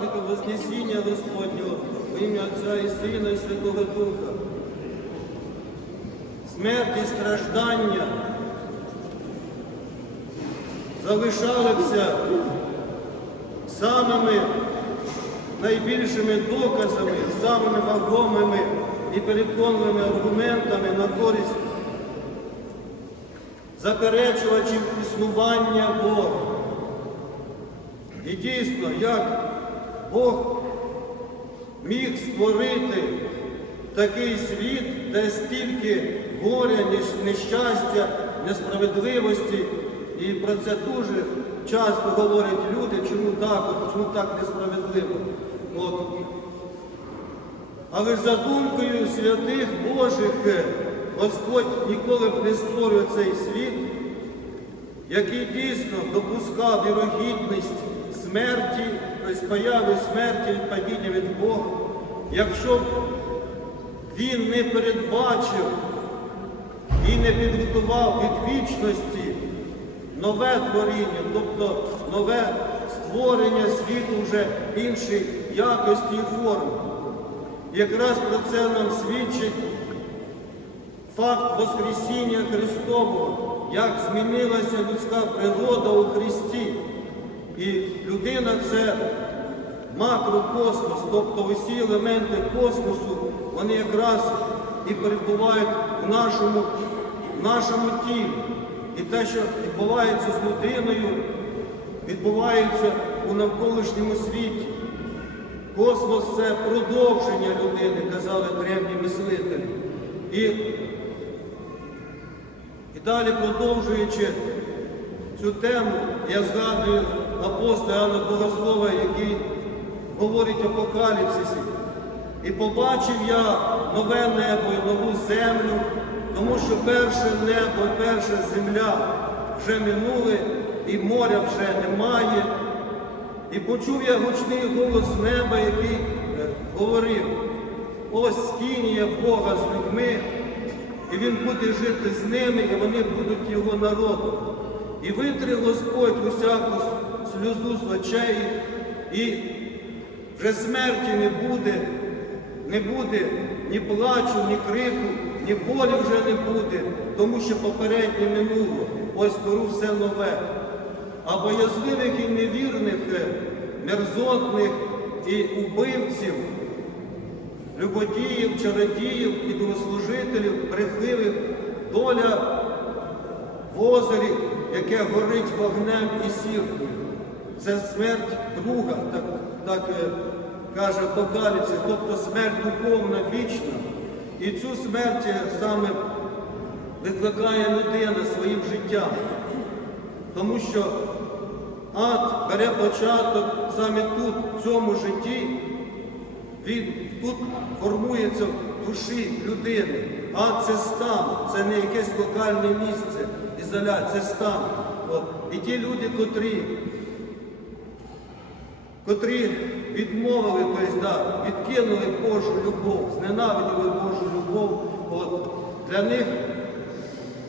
праздником Вознесіння Господнього, в ім'я Отця і Сина і Святого Духа. Смерть і страждання залишалися самими найбільшими доказами, самими вагомими і переконливими аргументами на користь заперечувачів існування Бога. І дійсно, як Бог міг створити такий світ, де стільки горя, нещастя, несправедливості, і про це дуже часто говорять люди, чому так, чому так несправедливо. От. Але за думкою святих Божих Господь ніколи б не створює цей світ, який дійсно допускав вірогідність смерті, тобто появи смерті від падіння від Бога, якщо б він не передбачив і не підготував від вічності нове творіння, тобто нове створення світу вже іншої якості і форми. Якраз про це нам свідчить факт Воскресіння Христового, як змінилася людська природа у Христі. І людина це макрокосмос, тобто усі елементи космосу, вони якраз і перебувають в нашому, в нашому тілі. І те, що відбувається з людиною, відбувається у навколишньому світі. Космос це продовження людини, казали древні мислителі. І, і далі продовжуючи цю тему, я згадую апостола Іоанна Богослова, який говорить апокаліпсисі. І побачив я нове небо і нову землю, тому що перше небо, перша земля вже минули, і моря вже немає. І почув я гучний голос неба, який е, говорив, ось скинія Бога з людьми, і він буде жити з ними, і вони будуть його народом. І витри Господь усяку сльозу з очей, і вже смерті не буде, не буде ні плачу, ні крику, ні болі вже не буде, тому що попереднє минуло, ось твору все нове а боязливих і невірних, е, мерзотних і убивців, любодіїв, чародіїв і дивослужителів, брехливих доля в озері, яке горить вогнем і сіркою. Це смерть друга, так, так е, каже Апокаліпсис, тобто смерть духовна, вічна. І цю смерть саме викликає людина своїм життям. Тому що ад бере початок саме тут, в цьому житті. Він тут формується в душі людини. Ад це стан, це не якесь локальне місце, ізоляція, це стан. От. І ті люди, котрі, котрі відмовили, тобто, да, відкинули Божу любов, зненавиділи Божу любов, от, для них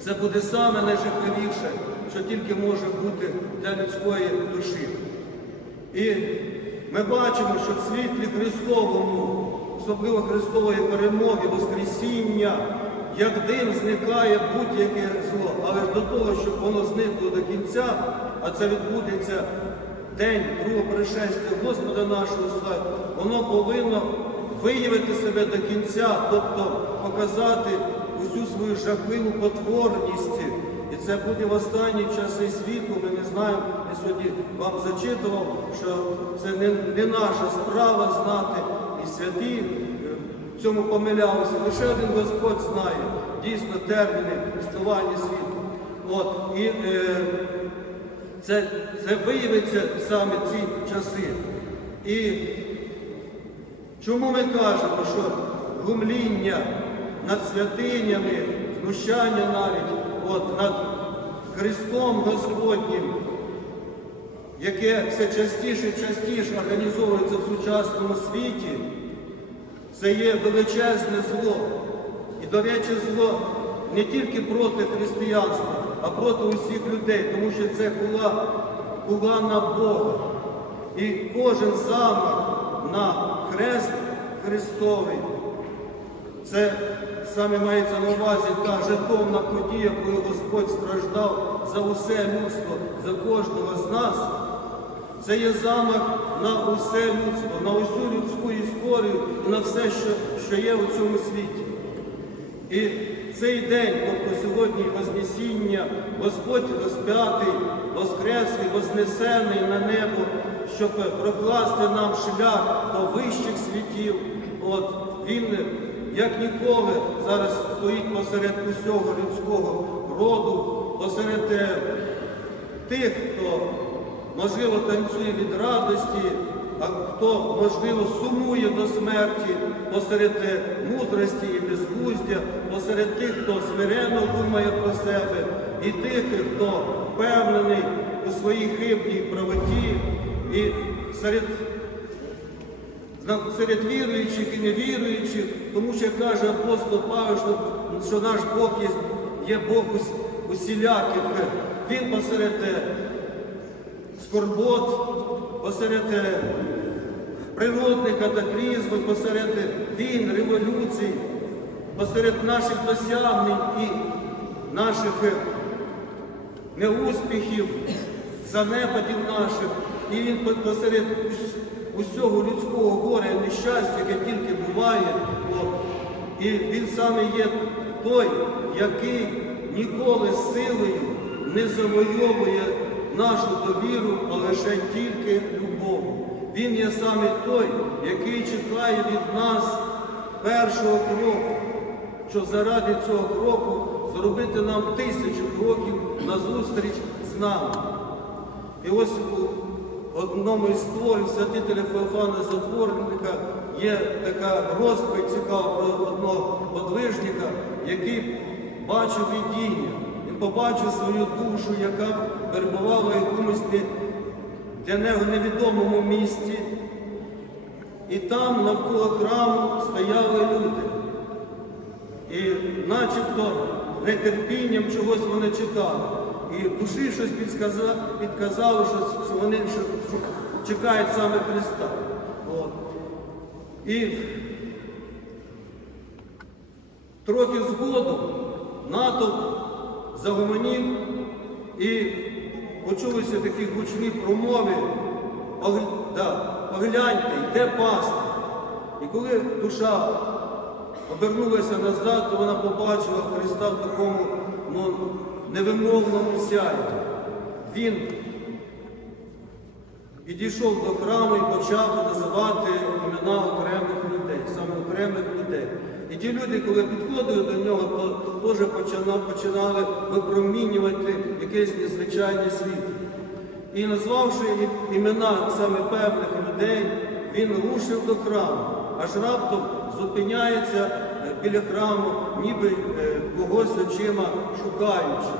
це буде саме найжахливіше, що тільки може бути для людської душі. І ми бачимо, що в світлі Христовому, особливо Христової перемоги, Воскресіння, як дим зникає будь-яке зло. Але ж до того, щоб воно зникло до кінця, а це відбудеться день другого пришестя Господа нашого слави, воно повинно виявити себе до кінця, тобто показати усю свою жахливу потворність. І це буде в останні часи світу. Ми не знаємо, я сьогодні вам зачитував, що це не, не наша справа знати, і святі е, в цьому помилялися. Лише один Господь знає дійсно терміни існування світу. От, і е, це, це виявиться саме ці часи. І чому ми кажемо, що глумління над святинями, знущання навіть от, над Христом Господнім, яке все частіше і частіше організовується в сучасному світі, це є величезне зло. І, до речі, зло не тільки проти християнства, а проти усіх людей, тому що це хула, хула на Бога. І кожен замах на хрест Христовий це саме мається на увазі та жертовна подія, коли Господь страждав за усе людство, за кожного з нас. Це є замах на усе людство, на усю людську історію і на все, що, що є у цьому світі. І цей день, тобто сьогодні Вознесіння, Господь розп'ятий, воскреслий, вознесений на небо, щоб прокласти нам шлях до вищих світів. От Він, як ніколи, зараз стоїть посеред усього людського роду, посеред е, тих, хто можливо танцює від радості, а хто, можливо, сумує до смерті посеред е, мудрості і безглуздя, посеред тих, хто смиренно думає про себе, і тих, хто впевнений у своїй хибній правоті, і серед серед віруючих і невіруючих, тому що каже апостол Павло, що, що наш Бог є, є Бог усіляких. Він посеред е, скорбот, посеред природних катаклізмів, посеред війн, революцій, посеред наших досягнень і наших е, неуспіхів, занепадів наших, і він посеред усього людського горя і нещастя, яке тільки буває. І він саме є той, який ніколи силою не завойовує нашу довіру, а лише тільки любов'ю. Він є саме той, який чекає від нас першого кроку, що заради цього кроку зробити нам тисячу кроків назустріч з нами. І ось у одному із творів святителя Феофана Затворника є така розповідь цікава про одного подвижника, який бачив видіння. Він побачив свою душу, яка перебувала в якомусь для нього невідомому місці. І там навколо храму стояли люди. І начебто нетерпінням чогось вони чекали. І в душі щось підсказа- підказало, що, вони чекають саме Христа. От. І трохи згодом натовп загомонів почулися такі гучні промови. Погляньте, йде пастир. І коли душа обернулася назад, то вона побачила Христа в такому ну, невимовному сяйві. Він підійшов до храму і почав називати імена окремих людей, саме окремих людей. І ті люди, коли підходили до нього, то теж почина- починали випромінювати якесь незвичайне світло. І назвавши імена саме певних людей, він рушив до храму, аж раптом зупиняється е, біля храму, ніби е, когось очима шукаючи.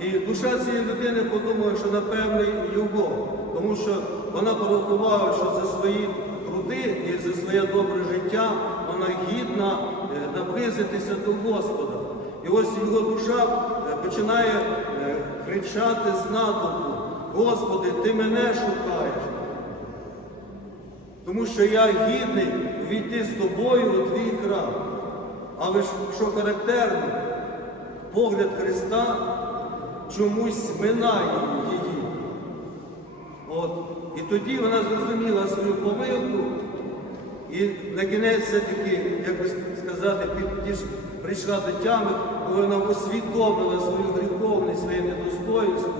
І душа цієї людини подумала, що напевне його, тому що вона порахувала, що за свої труди і за своє добре життя вона гідна наблизитися до Господа. І ось його душа е, починає е, кричати з натовпу, Господи, ти мене шукаєш. Тому що я гідний увійти з тобою у твій храм. Але що характерно, погляд Христа чомусь минає її. От. І тоді вона зрозуміла свою помилку і на кінець все-таки, як би сказати, прийшла до тями, коли вона усвідомила свою гріховність, своє недостоїнство,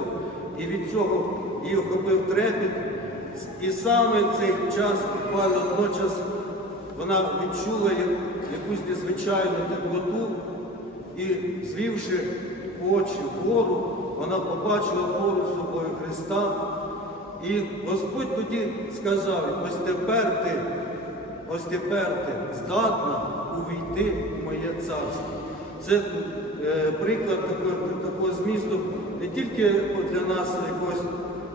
і від цього її охопив трепіт. І саме в цей час, буквально водночас, вона відчула якусь незвичайну теплоту і, звівши очі вгору, вона побачила поруч собою Христа. І Господь тоді сказав, ось тепер ти, ось тепер ти здатна увійти в моє царство. Це е, приклад такого, такого змісту не тільки для нас якогось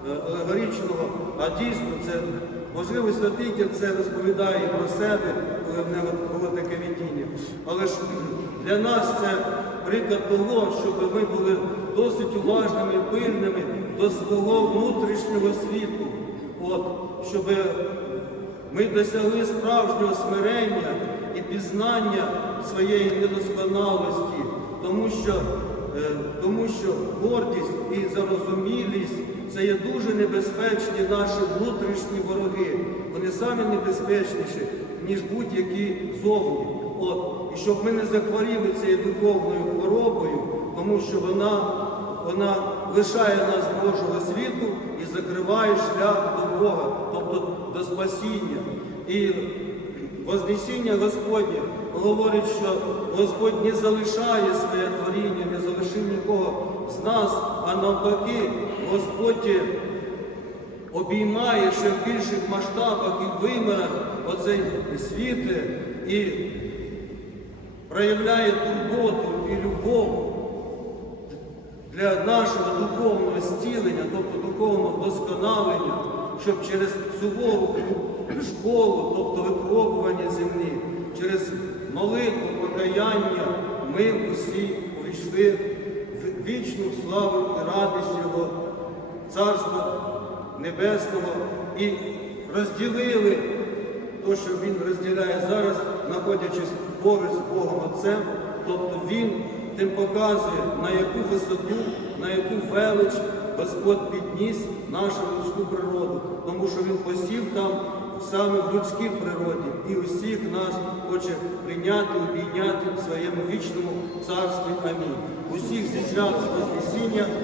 е, алегоричного, а дійсно це можливо святитель це розповідає про себе, коли в нього було таке видіння. Але ж для нас це приклад того, щоб ми були досить уважними пильними до свого внутрішнього світу. от, щоб ми досягли справжнього смирення і пізнання своєї недосконалості, тому що, е, тому що гордість і зарозумілість це є дуже небезпечні наші внутрішні вороги. Вони самі небезпечніші, ніж будь-які зовні. От. І щоб ми не захворіли цією духовною хворобою, тому що вона, вона лишає нас Божого світу і закриває шлях до Бога, до спасіння. І Вознесіння Господнє говорить, що Господь не залишає своє творіння, не залишив нікого з нас, а навпаки, Господь обіймає ще в більших масштабах і вимірах оцей світ і проявляє турботу і любов для нашого духовного зцілення, тобто духовного вдосконалення, щоб через сувору школу, тобто випробування землі, через молитву, покаяння, ми усі увійшли в вічну славу і радість Його Царства Небесного і розділили те, що Він розділяє зараз, знаходячись поруч з Богом Отцем, тобто Він тим показує, на яку висоту, на яку велич Господь підніс нашу людську природу, тому що Він посів там саме в людській природі і усіх нас хоче прийняти, обійняти в своєму вічному царстві. Амінь. Усіх зі святом Вознесіння